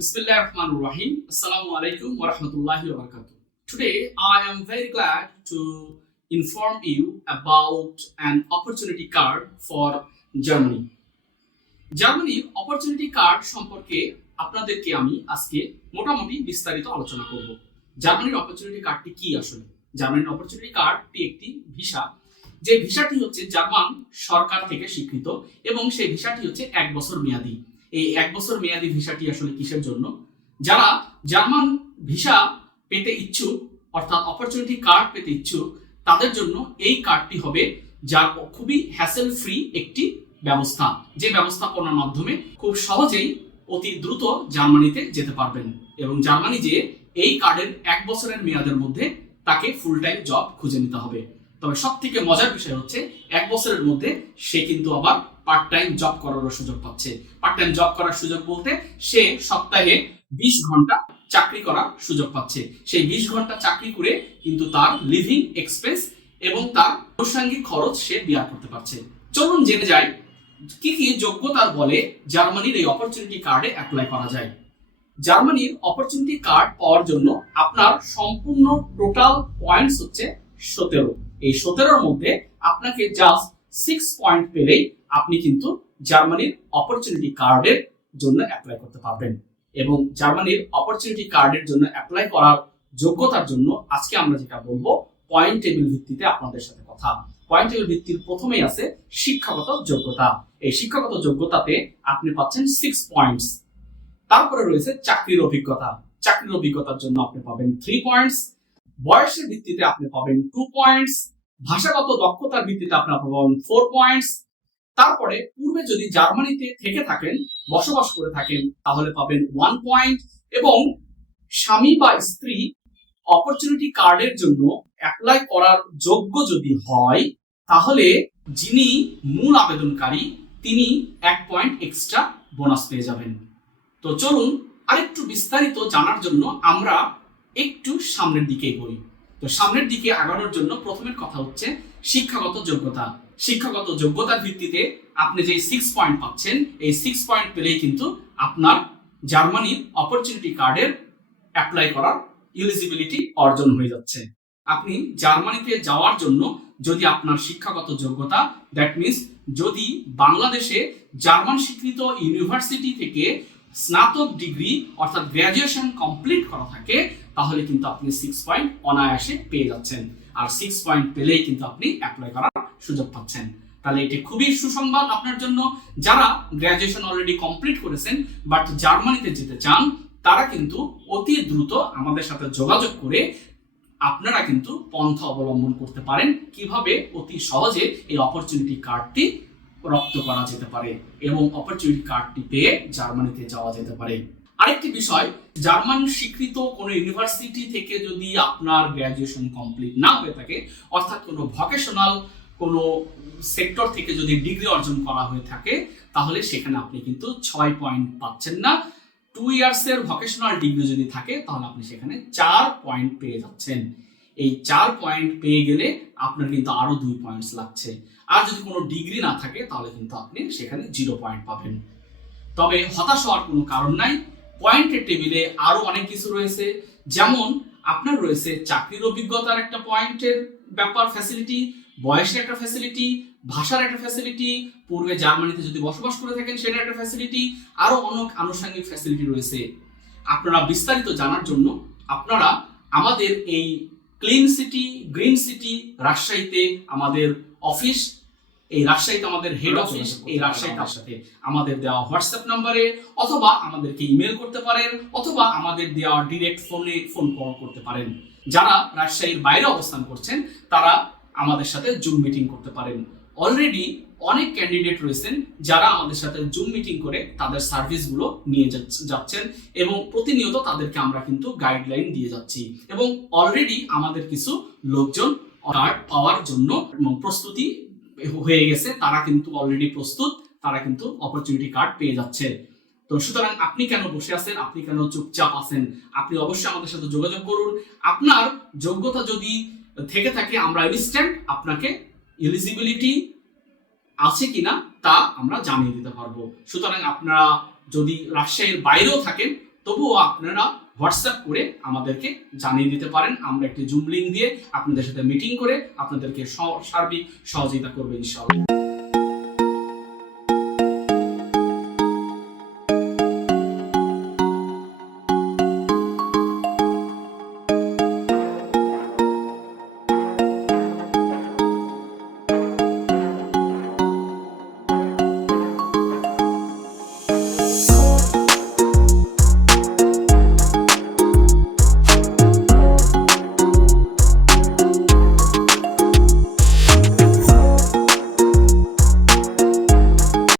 Bismillahirrahmanirrahim. Assalamu alaikum wa rahmatullahi wa barakatuh. Today, I am very glad to inform you about an opportunity card for Germany. জার্মানির opportunity card সম্পর্কে আপনাদেরকে আমি আজকে মোটামুটি বিস্তারিত আলোচনা করব। জার্মানির অপরচুনিটি কার্ডটি কি আসলে? জার্মানির অপরচুনিটি কার্ডটি একটি ভিসা, যে ভিসাটি হচ্ছে জার্মান সরকার থেকে স্বীকৃত এবং সেই ভিসাটি হচ্ছে 1 বছর মেয়াদী। এই 1 বছর মেয়াদী ভিসাটি আসলে কিসের জন্য? যারা জার্মান ভিসা পেতে ইচ্ছুক, অর্থাৎ অপরচুনিটি কার্ড পেতে ইচ্ছুক, তাদের জন্য এই কার্ডটি হবে যার খুবই হ্যাসেল ফ্রি একটি ব্যবস্থা, যে ব্যবস্থাপনার মাধ্যমে খুব সহজেই অতি দ্রুত জার্মানিতে যেতে পারবেন এবং জার্মানি যে এই কার্ডের 1 বছরের মেয়াদের মধ্যে তাকে ফুল টাইম জব খুঁজে নিতে হবে। তবে সব থেকে মজার বিষয় হচ্ছে 1 বছরের মধ্যে সে কিন্তু আবার পার্ট টাইম জব করারও সুযোগ পাচ্ছে। পার্ট টাইম জব করার সুযোগ বলতে সে সপ্তাহে 20 ঘন্টা চাকরি করার সুযোগ পাচ্ছে। সেই 20 ঘন্টা চাকরি করে কিন্তু তার লিভিং এক্সপেন্স এবং তার আনুষঙ্গিক খরচ সে বিয়ার করতে পারছে। চলুন জেনে যাই কি কি যোগ্যতার বলে জার্মানির এই অপরচুনিটি কার্ডে অ্যাপ্লাই করা যায়। জার্মানির অপরচুনিটি কার্ড পাওয়ার জন্য আপনার সম্পূর্ণ টোটাল পয়েন্টস হচ্ছে 17। এই 17-র মধ্যে আপনাকে জাস্ট 6 পয়েন্ট পেলেই আপনি কিন্তু জার্মানির অপরচুনিটি কার্ডের জন্য অ্যাপ্লাই করতে পারবেন। এবং জার্মানির অপরচুনিটি কার্ডের জন্য অ্যাপ্লাই করার যোগ্যতার জন্য আজকে আমরা যেটা বলবো, পয়েন্ট টেবিল ভিত্তিতে আপনাদের সাথে কথা। পয়েন্ট টেবিল ভিত্তির প্রথমেই আছে শিক্ষাগত যোগ্যতা। এই শিক্ষাগত যোগ্যতাতে আপনি পাচ্ছেন 6 পয়েন্টস। তারপরে রয়েছে চাকরির অভিজ্ঞতা। চাকরির অভিজ্ঞতার জন্য আপনি পাবেন 3 পয়েন্টস। বয়সের ভিত্তিতে আপনি পাবেন 2 পয়েন্টস। ভাষাগত দক্ষতার ভিত্তিতে আপনি পাবেন 4 পয়েন্টস। তারপরে পূর্বে যদি জার্মানিতে থেকে থাকেন, বসবাস করে থাকেন, তাহলে পাবেন 1 পয়েন্ট। এবং স্বামী বা স্ত্রী অপরচুনিটি কার্ডের জন্য অ্যাপ্লাই করার যোগ্য যদি হয়, তাহলে যিনি মূল আবেদনকারী তিনি 1 পয়েন্ট এক্সট্রা বোনাস পেয়ে যাবেন। তো চলুন আরেকটু বিস্তারিত জানার জন্য আমরা একটু সামনের দিকে এগোই। তো সামনের দিকে আগানোর জন্য প্রথমের কথা হচ্ছে শিক্ষাগত যোগ্যতা। শিক্ষাগত যোগ্যতার ভিত্তিতে আপনি যে 6 পয়েন্ট পাচ্ছেন, এই 6 পয়েন্ট পেলেই কিন্তু আপনার জার্মানির অপরচুনিটি কার্ডের অ্যাপ্লাই করার এলিজিবিলিটি অর্জন হয়ে যাচ্ছে। আপনি জার্মানিতে যাওয়ার জন্য যদি আপনার শিক্ষাগত যোগ্যতা, দ্যাট মিনস যদি বাংলাদেশে জার্মান স্বীকৃত ইউনিভার্সিটি থেকে স্নাতক ডিগ্রি অর্থাৎ গ্র্যাজুয়েশন কমপ্লিট করা থাকে, তাহলে কিন্তু আপনি 6 পয়েন্ট অনায়াসে পেয়ে যাচ্ছেন। আর 6 পয়েন্ট পেলেই কিন্তু আপনি অ্যাপ্লাই করার সুযোগ পাচ্ছেন। তাহলে এটি খুবই সুসংবাদ আপনার জন্য। যারা গ্র্যাজুয়েশন অলরেডি কমপ্লিট করেছেন বাট জার্মানিতে যেতে চান, তারা কিন্তু অতি দ্রুত আমাদের সাথে যোগাযোগ করে আপনারা কিন্তু পন্থা অবলম্বন করতে পারেন কিভাবে অতি সহজে এই অপরচুনিটি কার্ডটি রপ্ত করা যেতে পারে এবং অপরচুনিটি কার্ডটি পেয়ে জার্মানিতে যাওয়া যেতে পারে। আরেকটি বিষয়, জার্মান স্বীকৃত কোনো ইউনিভার্সিটি থেকে যদি আপনার গ্র্যাজুয়েশন কমপ্লিট না হয়ে থাকে, অর্থাৎ কোনো ভোকেশনাল কোনো সেক্টর থেকে যদি ডিগ্রি অর্জন করা হয়ে থাকে, তাহলে সেখানে আপনি কিন্তু 6 পয়েন্ট পাচ্ছেন না। 2 ইয়ার্সের ভোকেশনাল ডিগ্রি যদি থাকে, তাহলে আপনি সেখানে 4 পয়েন্ট পেয়ে যাচ্ছেন। এই 4 পয়েন্ট পেয়ে গেলে আপনার কিন্তু আরো 2 পয়েন্টস লাগছে। আর যদি কোনো ডিগ্রি না থাকে, তাহলে কিন্তু আপনি সেখানে 0 পয়েন্ট পাবেন। তবে হতাশ হওয়ার কোনো কারণ নাই। পয়েন্টের টেবিলে আরো অনেক কিছু রয়েছে, যেমন আপনার রয়েছে চাকরির অভিজ্ঞতার একটা পয়েন্টের ব্যাপার, ফ্যাসিলিটি, বয়সের একটা ফ্যাসিলিটি, ভাষার একটা ফ্যাসিলিটি, পূর্বে জার্মানিতে যদি বসবাস করে থাকেন সেটার একটা ফ্যাসিলিটি, আরো অনেক আনুষঙ্গিক ফ্যাসিলিটি রয়েছে। আপনারা বিস্তারিত জানার জন্য আপনারা আমাদের এই ক্লিন সিটি গ্রিন সিটি রাজশাহীতে আমাদের অফিস, এই রাজশাহীতে আমাদের হেড অফিস, এই রাজশাহীর সাথে আমাদের দেওয়া হোয়াটসঅ্যাপ নম্বরে অথবা আমাদেরকে ইমেল করতে পারেন, অথবা আমাদের দেওয়া ডিরেক্ট ফোন কল করতে পারেন। যারা রাজশাহীর বাইরে অবস্থান করছেন, তারা আমাদের সাথে জুম মিটিং করতে পারেন। অলরেডি অনেক ক্যান্ডিডেট রয়েছেন যারা আমাদের সাথে জুম মিটিং করে তাদের সার্ভিসগুলো নিয়ে যাচ্ছেন এবং প্রতিনিয়ত তাদেরকে আমরা কিন্তু গাইডলাইন দিয়ে যাচ্ছি এবং অলরেডি আমাদের কিছু লোকজন কার্ড পাওয়ার জন্য প্রস্তুতি হয়ে গেছে। তারা কিন্তু অলরেডি প্রস্তুত, তারা কিন্তু অপরচুনিটি কার্ড পেয়ে যাচ্ছে। তো সুতরাং আপনি কেন বসে আছেন, আপনি কেন চুপচাপ আছেন? আপনি অবশ্যই আমাদের সাথে যোগাযোগ করুন। আপনার যোগ্যতা যদি থেকে থাকে, আমরা ইনস্ট্যান্ট আপনাকে এলিজিবিলিটি আছে কিনা তা আমরা জানিয়ে দিতে পারবো। সুতরাং আপনারা যদি রাজশাহীর বাইরেও থাকেন, তবুও আপনারা হোয়াটসঅ্যাপ করে আমাদেরকে জানিয়ে দিতে পারেন। আমরা একটি জুম লিঙ্ক দিয়ে আপনাদের সাথে মিটিং করে আপনাদেরকে সার্বিক সহযোগিতা করবো ইনশাআল্লাহ।